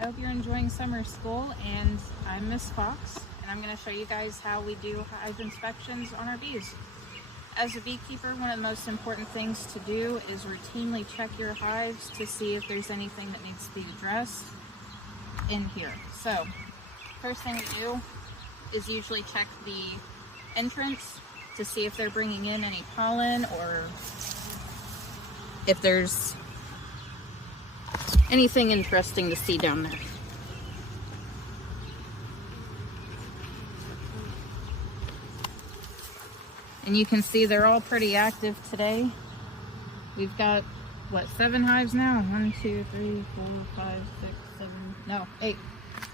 I hope you're enjoying summer school, and I'm Miss Fox, and I'm going to show you guys how we do hive inspections on our bees. As a beekeeper, one of the most important things to do is routinely check your hives to see if there's anything that needs to be addressed in here. So, first thing we do is usually check the entrance to see if they're bringing in any pollen or if there's anything interesting to see down there. And you can see they're all pretty active today. We've got, what, 7 hives now? 1, 2, 3, 4, 5, 6, 7, no, 8.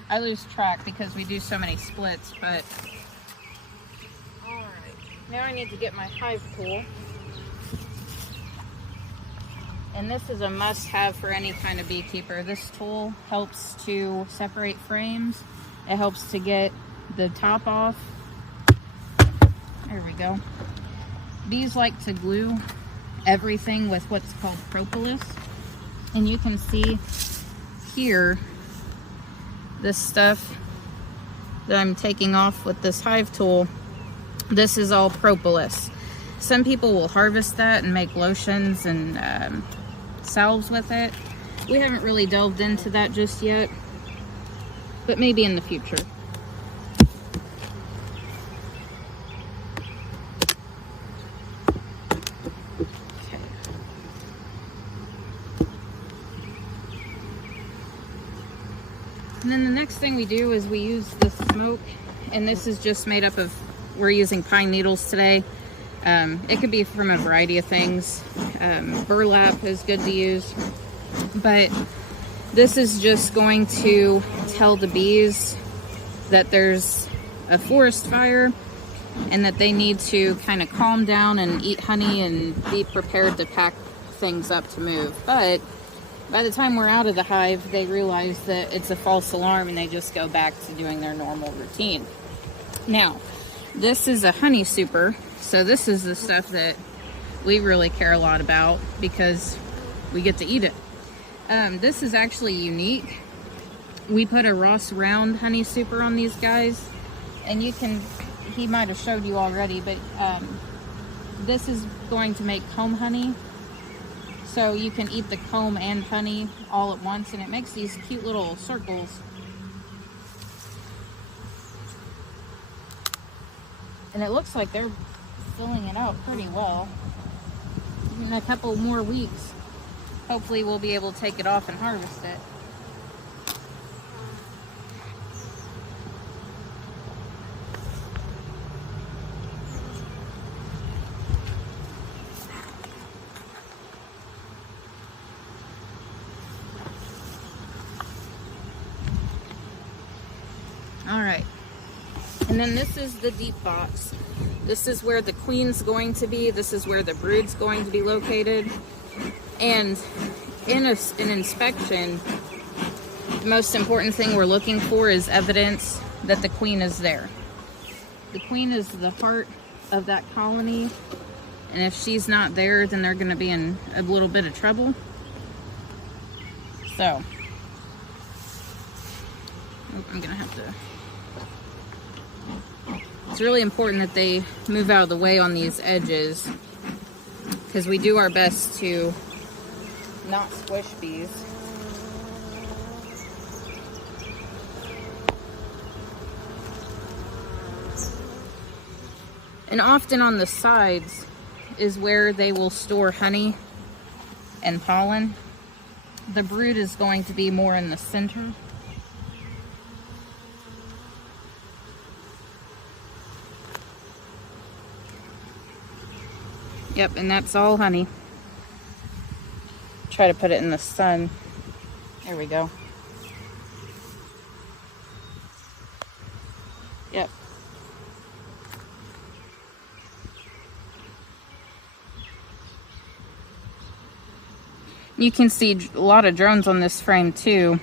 I lose track because we do so many splits, but alright. Now I need to get my hive tool. And this is a must-have for any kind of beekeeper. This tool helps to separate frames. It helps to get the top off. There we go. Bees like to glue everything with what's called propolis. And you can see here, this stuff that I'm taking off with this hive tool, this is all propolis. Some people will harvest that and make lotions and salves with it. We haven't really delved into that just yet, but maybe in the future. Okay. And then the next thing we do is we use the smoke, and this is just made up of, we're using pine needles today. It could be from a variety of things. Burlap is good to use, but this is just going to tell the bees that there's a forest fire and that they need to kind of calm down and eat honey and be prepared to pack things up to move. But by the time we're out of the hive, they realize that it's a false alarm and they just go back to doing their normal routine. Now, this is a honey super. So this is the stuff that we really care a lot about because we get to eat it. This is actually unique. We put a Ross Round honey super on these guys, and you can, he might have showed you already, but this is going to make comb honey. So you can eat the comb and honey all at once, and it makes these cute little circles. And it looks like they're filling it out pretty well. In a couple more weeks, hopefully we'll be able to take it off and harvest it. All right, and then this is the deep box. This is where the queen's going to be. This is where the brood's going to be located. And in an inspection, the most important thing we're looking for is evidence that the queen is there. The queen is the heart of that colony. And if she's not there, then they're going to be in a little bit of trouble. So, I'm going to have to... It's really important that they move out of the way on these edges because we do our best to not squish bees. And often on the sides is where they will store honey and pollen. The brood is going to be more in the center. Yep, and that's all honey. Try to put it in the sun. There we go. Yep. You can see a lot of drones on this frame too.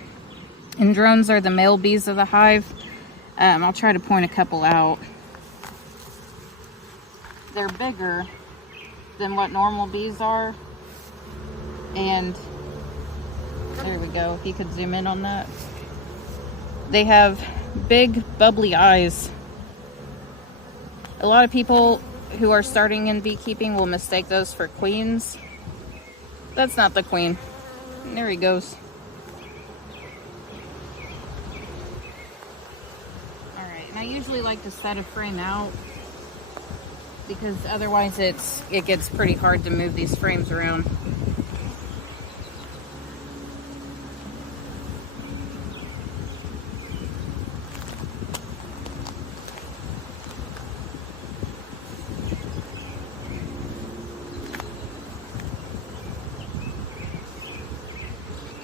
And drones are the male bees of the hive. I'll try to point a couple out. They're bigger than what normal bees are, and there we go. If you could zoom in on that, They have big bubbly eyes. A lot of people who are starting in beekeeping will mistake those for queens. That's not the queen. There he goes. Alright, and I usually like to set a frame out because otherwise it gets pretty hard to move these frames around.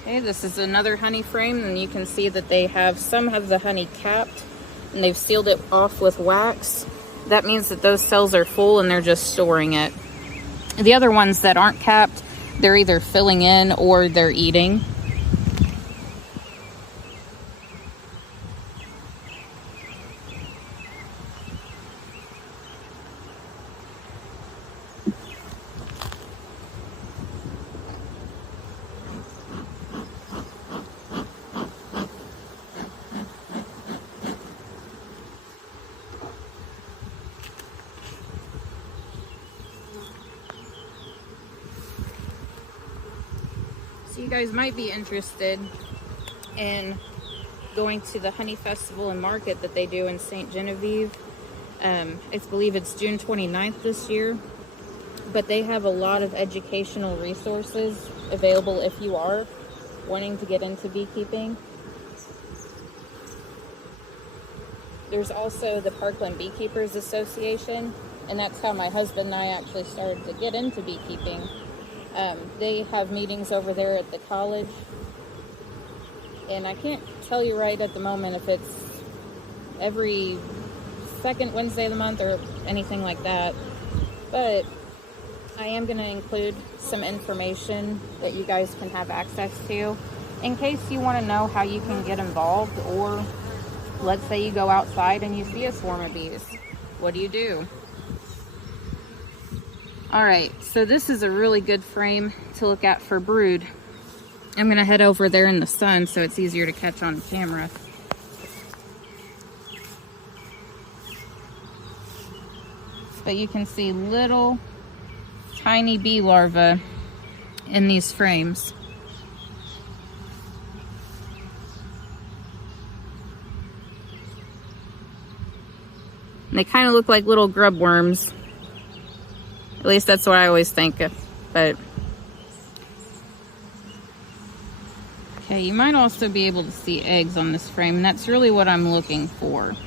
Okay, this is another honey frame, and you can see that they have some of the honey capped and they've sealed it off with wax. That means that those cells are full and they're just storing it. The other ones that aren't capped, they're either filling in or they're eating. So you guys might be interested in going to the honey festival and market that they do in St. Genevieve. I believe it's June 29th this year, but they have a lot of educational resources available if you are wanting to get into beekeeping. There's also the Parkland Beekeepers Association, and that's how my husband and I actually started to get into beekeeping. They have meetings over there at the college, and I can't tell you right at the moment if it's every second Wednesday of the month or anything like that, but I am going to include some information that you guys can have access to in case you want to know how you can get involved, or let's say you go outside and you see a swarm of bees. What do you do? Alright, so this is a really good frame to look at for brood. I'm going to head over there in the sun so it's easier to catch on camera. But you can see little tiny bee larvae in these frames. And they kind of look like little grub worms. At least that's what I always think of. But okay, you might also be able to see eggs on this frame, and that's really what I'm looking for.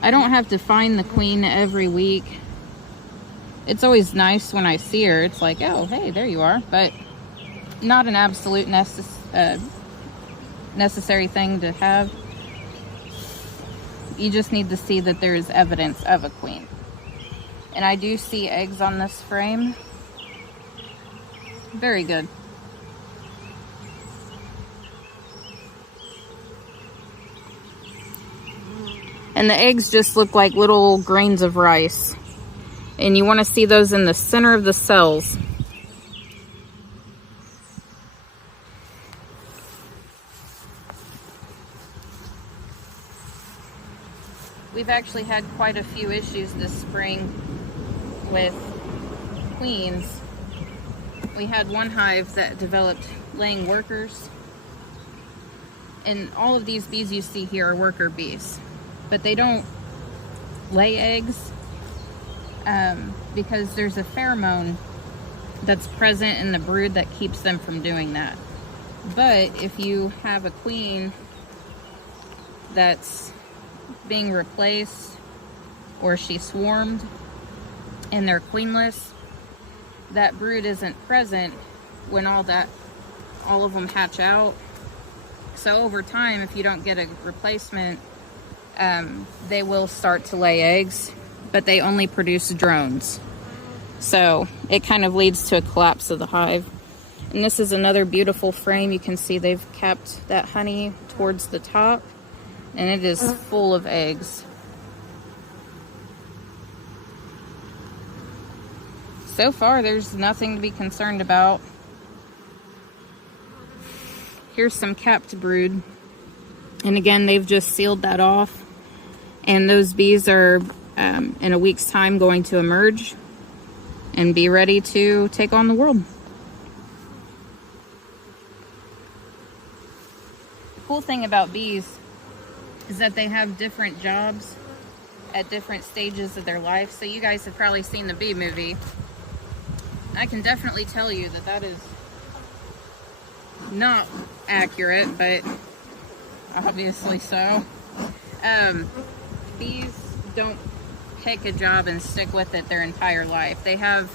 I don't have to find the queen every week. It's always nice when I see her. It's like, oh, hey, there you are. But not an absolute necessary thing to have. You just need to see that there is evidence of a queen. And I do see eggs on this frame. Very good. And the eggs just look like little grains of rice. And you want to see those in the center of the cells. We've actually had quite a few issues this spring with queens. We had one hive that developed laying workers, and all of these bees you see here are worker bees, but they don't lay eggs because there's a pheromone that's present in the brood that keeps them from doing that. But if you have a queen that's being replaced, or she swarmed and they're queenless, that brood isn't present when all of them hatch out. So over time, if you don't get a replacement, they will start to lay eggs, but they only produce drones. So it kind of leads to a collapse of the hive. And this is another beautiful frame. You can see they've kept that honey towards the top, and it is full of eggs. So far, there's nothing to be concerned about. Here's some capped brood. And again, they've just sealed that off. And those bees are, in a week's time, going to emerge and be ready to take on the world. The cool thing about bees is that they have different jobs at different stages of their life. So you guys have probably seen the bee movie. I can definitely tell you that that is not accurate, but obviously so. Bees don't pick a job and stick with it their entire life. They have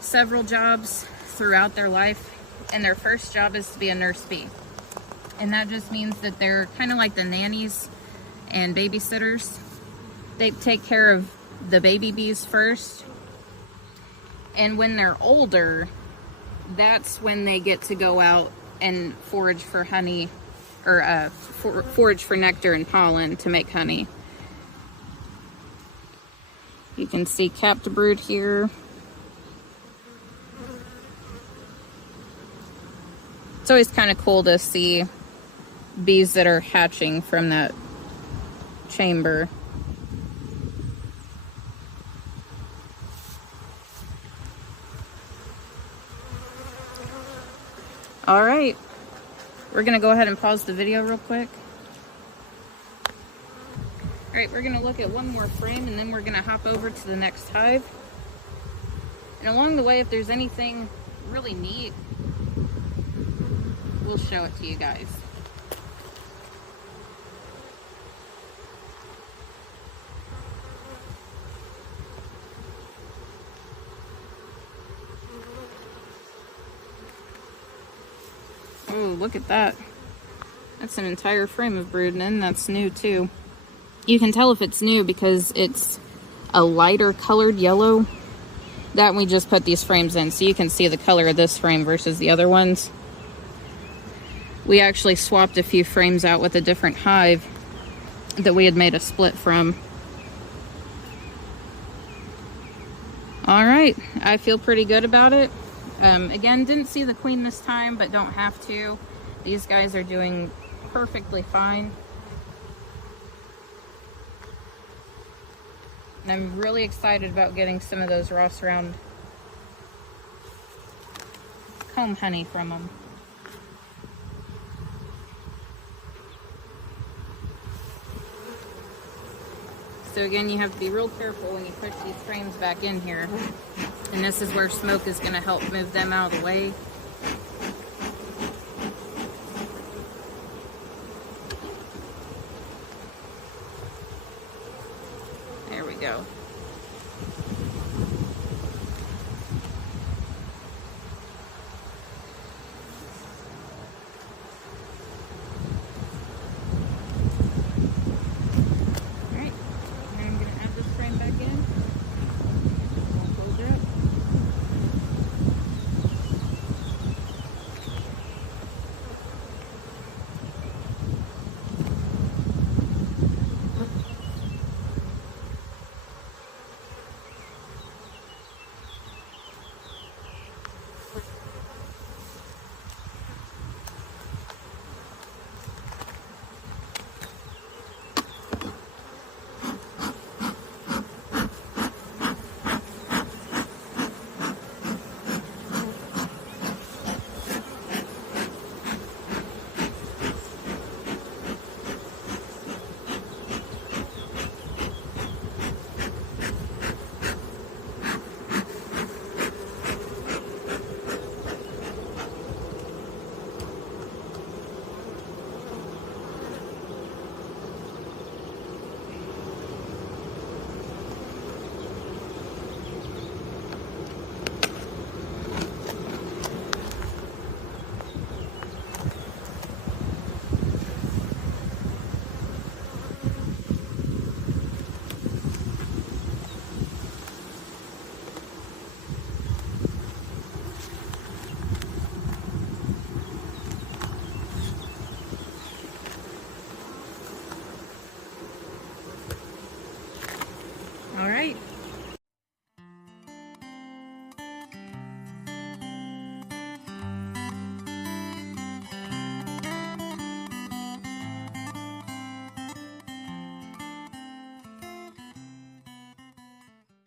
several jobs throughout their life, and their first job is to be a nurse bee. And that just means that they're kind of like the nannies and babysitters. They take care of the baby bees first. And when they're older, that's when they get to go out and forage for honey, or forage for nectar and pollen to make honey. You can see capped brood here. It's always kind of cool to see bees that are hatching from that chamber. All right, we're gonna go ahead and pause the video real quick. All right, we're gonna look at one more frame and then we're gonna hop over to the next hive. And along the way, if there's anything really neat, we'll show it to you guys. Oh, look at that. That's an entire frame of brood, and that's new too. You can tell if it's new because it's a lighter colored yellow that we just put these frames in, so you can see the color of this frame versus the other ones. We actually swapped a few frames out with a different hive that we had made a split from. All right, I feel pretty good about it. Again, didn't see the queen this time, but don't have to. These guys are doing perfectly fine. And I'm really excited about getting some of those Ross Round comb honey from them. So again, you have to be real careful when you push these frames back in here. And this is where smoke is going to help move them out of the way. There we go.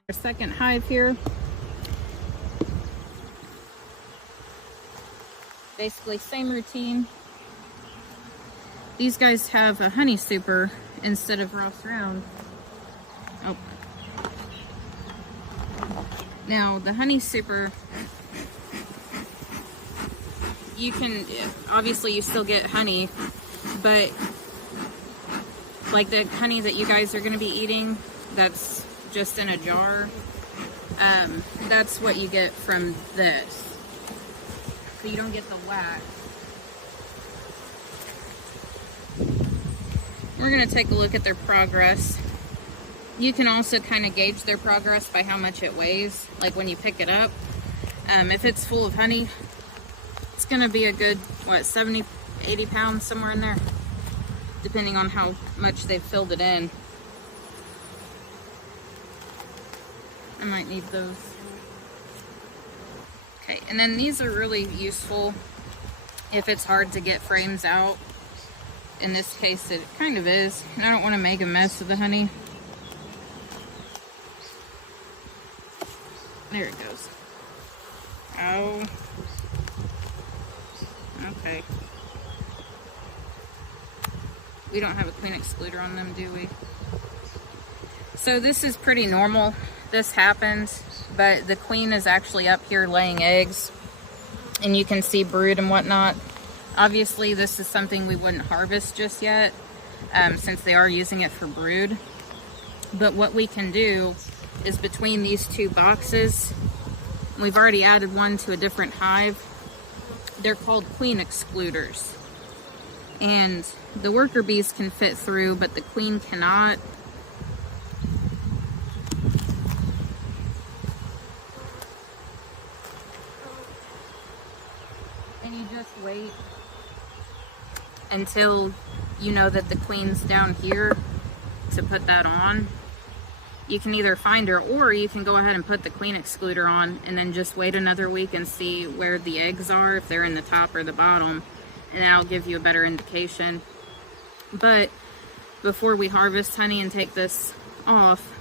Our second hive here. Basically same routine. These guys have a honey super instead of Ross round. Oh. Now the honey super, you can, obviously you still get honey, but like the honey that you guys are going to be eating, that's just in a jar, that's what you get from this. So you don't get the wax. We're going to take a look at their progress. You can also kind of gauge their progress by how much it weighs, like when you pick it up. If it's full of honey, it's going to be a good, what, 70, 80 pounds, somewhere in there, depending on how much they've filled it in. I might need those. Okay, and then these are really useful if it's hard to get frames out. In this case, it kind of is. And I don't want to make a mess of the honey. There it goes. Oh. Okay. We don't have a queen excluder on them, do we? So this is pretty normal. This happens, but the queen is actually up here laying eggs, and you can see brood and whatnot. Obviously, this is something we wouldn't harvest just yet, since they are using it for brood. But what we can do is between these two boxes, we've already added one to a different hive. They're called queen excluders. And the worker bees can fit through, but the queen cannot. And you just wait until you know that the queen's down here to put that on. You can either find her, or you can go ahead and put the queen excluder on and then just wait another week and see where the eggs are, if they're in the top or the bottom, and that'll give you a better indication. But before we harvest honey and take this off,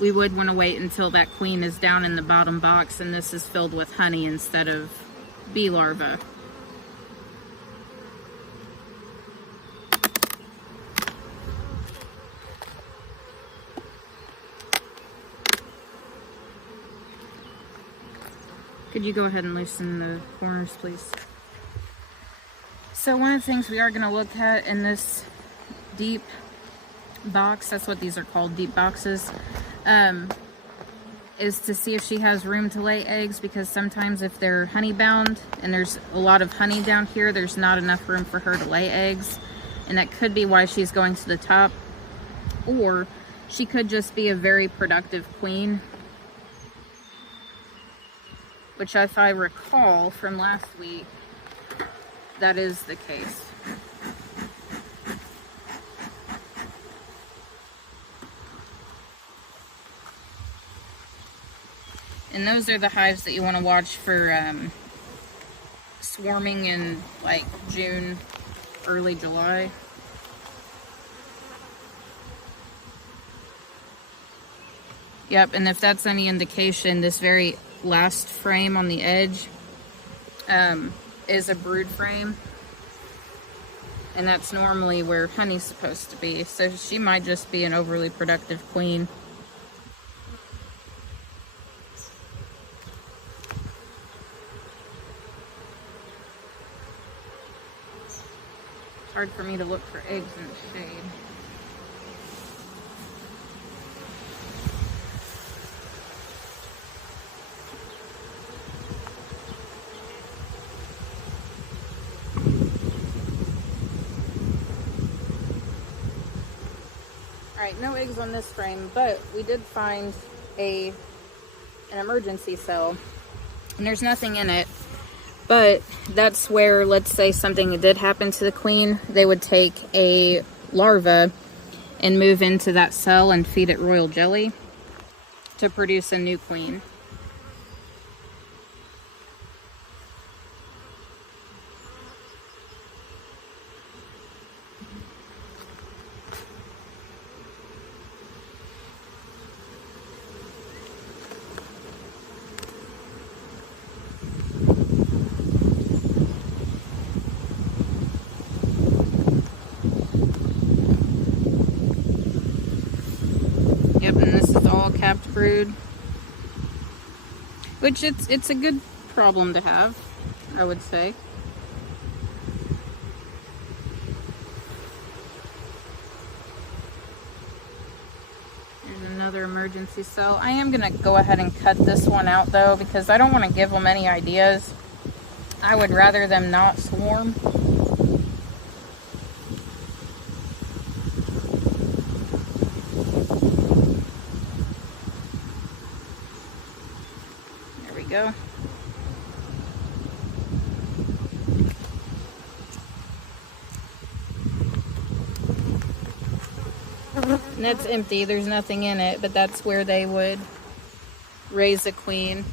we would want to wait until that queen is down in the bottom box and this is filled with honey instead of bee larvae. Could you go ahead and loosen the corners, please? So one of the things we are going to look at in this deep box, that's what these are called, deep boxes, is to see if she has room to lay eggs, because sometimes if they're honey bound and there's a lot of honey down here, there's not enough room for her to lay eggs, and that could be why she's going to the top. Or she could just be a very productive queen, which, if I recall from last week, that is the case. And those are the hives that you want to watch for swarming in like June, early July. Yep, and if that's any indication, this very last frame on the edge is a brood frame, and that's normally where honey's supposed to be. So she might just be an overly productive queen. It's hard for me to look for eggs in the shade. Alright, no eggs on this frame, but we did find an emergency cell, and there's nothing in it. But that's where, let's say something did happen to the queen, they would take a larva and move into that cell and feed it royal jelly to produce a new queen. capped brood, which it's a good problem to have, I would say. And another emergency cell. I am gonna go ahead and cut this one out though, because I don't want to give them any ideas. I would rather them not swarm. There we go. And that's empty, there's nothing in it, but that's where they would raise a queen.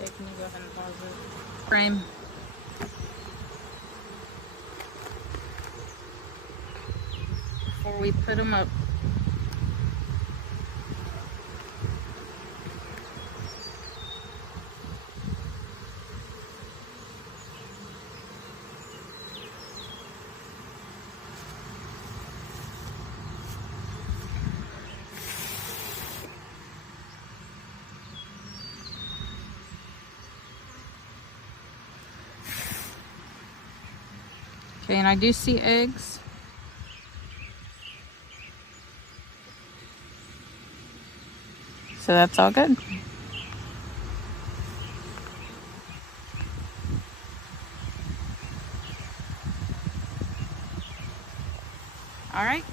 Okay, can you go ahead and pause it? Frame. Before we put them up. Okay, and I do see eggs. So that's all good. All right.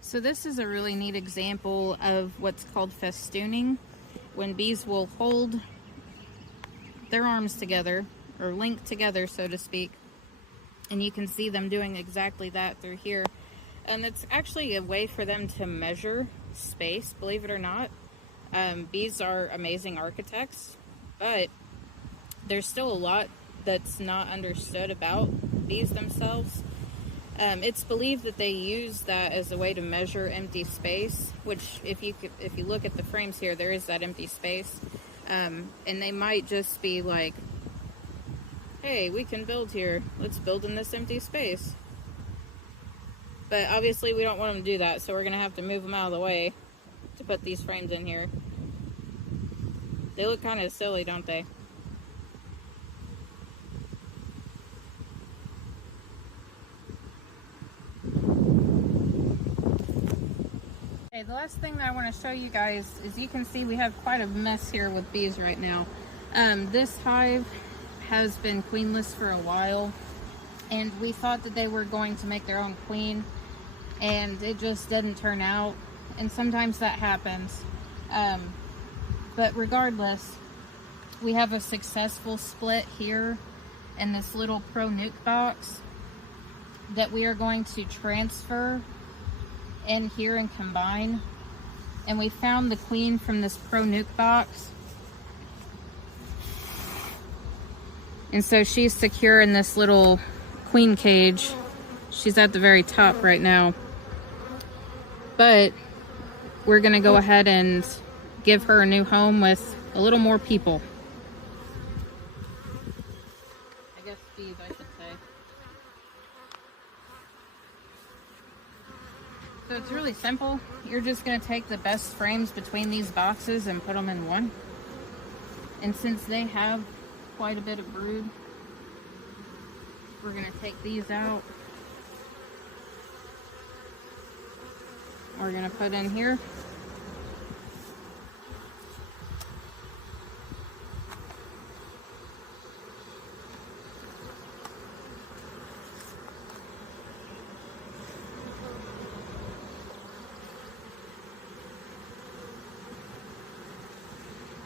So this is a really neat example of what's called festooning, when bees will hold their arms together, or linked together, so to speak, and you can see them doing exactly that through here. And it's actually a way for them to measure space, believe it or not. Bees are amazing architects, but there's still a lot that's not understood about bees themselves. It's believed that they use that as a way to measure empty space, which if you look at the frames here, there is that empty space. And they might just be like, hey, we can build here. Let's build in this empty space. But obviously we don't want them to do that, so we're going to have to move them out of the way to put these frames in here. They look kind of silly, don't they? Okay, the last thing that I want to show you guys is, you can see we have quite a mess here with bees right now. This hive has been queenless for a while, and we thought that they were going to make their own queen, and it just didn't turn out, and sometimes that happens. But regardless, we have a successful split here in this little pro nuke box that we are going to transfer in here and combine. And we found the queen from this pro nuke box, and so she's secure in this little queen cage. She's at the very top right now, but we're gonna go ahead and give her a new home with a little more people. I guess bees, I should say. So it's really simple. You're just going to take the best frames between these boxes and put them in one. And since they have quite a bit of brood, we're going to take these out. We're going to put in here.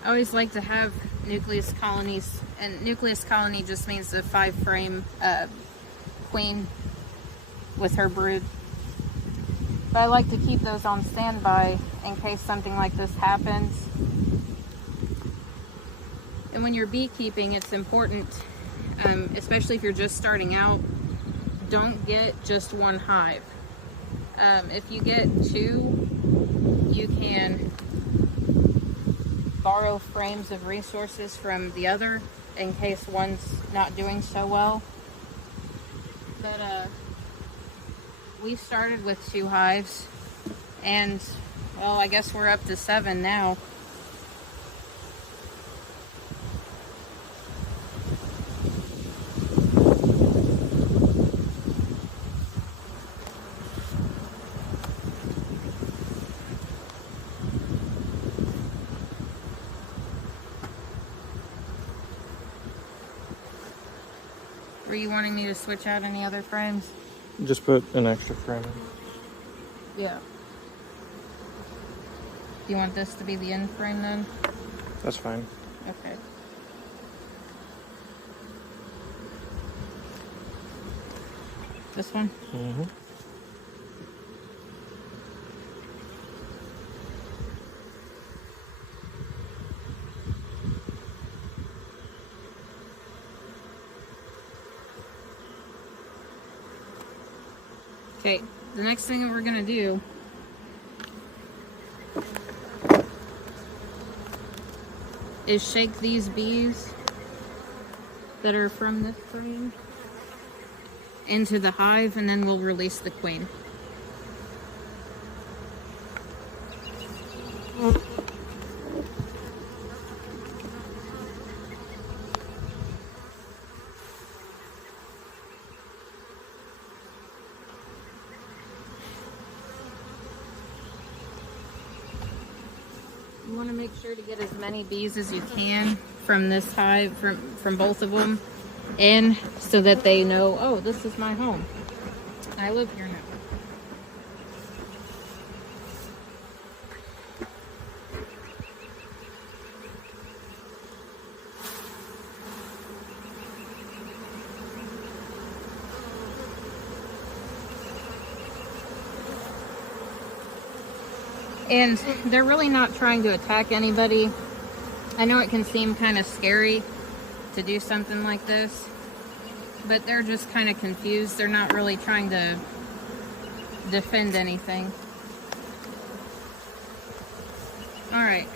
I always like to have nucleus colonies, and nucleus colony just means the 5-frame queen with her brood. But I like to keep those on standby in case something like this happens. And when you're beekeeping, it's important, especially if you're just starting out, don't get just one hive. If you get 2, you can borrow frames of resources from the other in case one's not doing so well. But we started with 2 hives, and well, I guess we're up to 7 now. Were you wanting me to switch out any other frames? Just put an extra frame in. Yeah. Do you want this to be the end frame then? That's fine. Okay. This one? Mm-hmm. Okay, the next thing that we're gonna do is shake these bees that are from this frame into the hive, and then we'll release the queen. You want to make sure to get as many bees as you can from this hive, from both of them in, so that they know, oh, this is my home. I live here now. And they're really not trying to attack anybody. I know it can seem kind of scary to do something like this, but they're just kind of confused. They're not really trying to defend anything. Alright.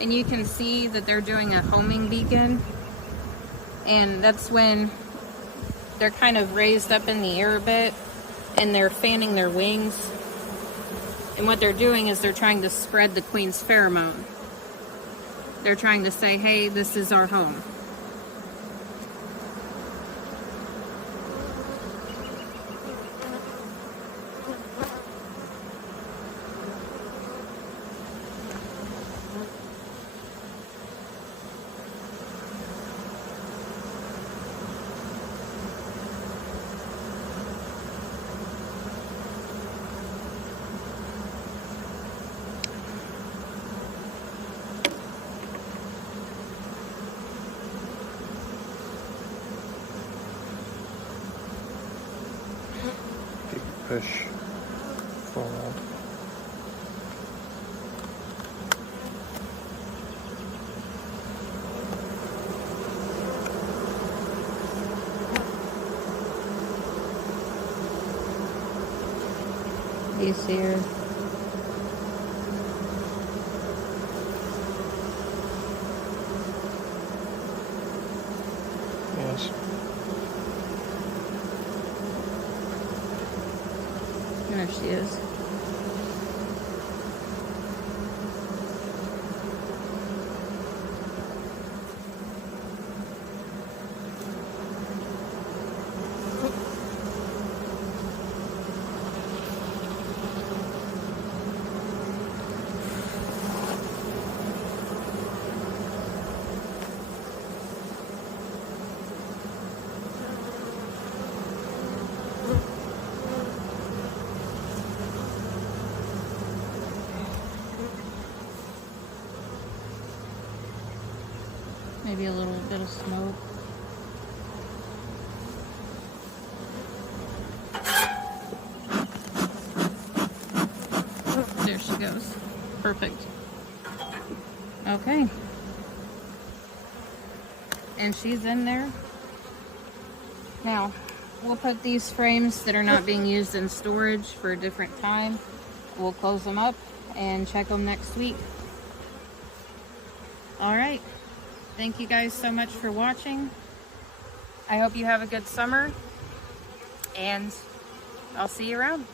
And you can see that they're doing a homing beacon. And that's when they're kind of raised up in the air a bit, and they're fanning their wings. And what they're doing is they're trying to spread the queen's pheromone. They're trying to say, hey, this is our home. Push forward. Do you see her? Yes. There she is. Maybe a little bit of smoke. There she goes. Perfect. Okay. And she's in there. Now, we'll put these frames that are not being used in storage for a different time. We'll close them up and check them next week. All right. Thank you guys so much for watching. I hope you have a good summer, and I'll see you around.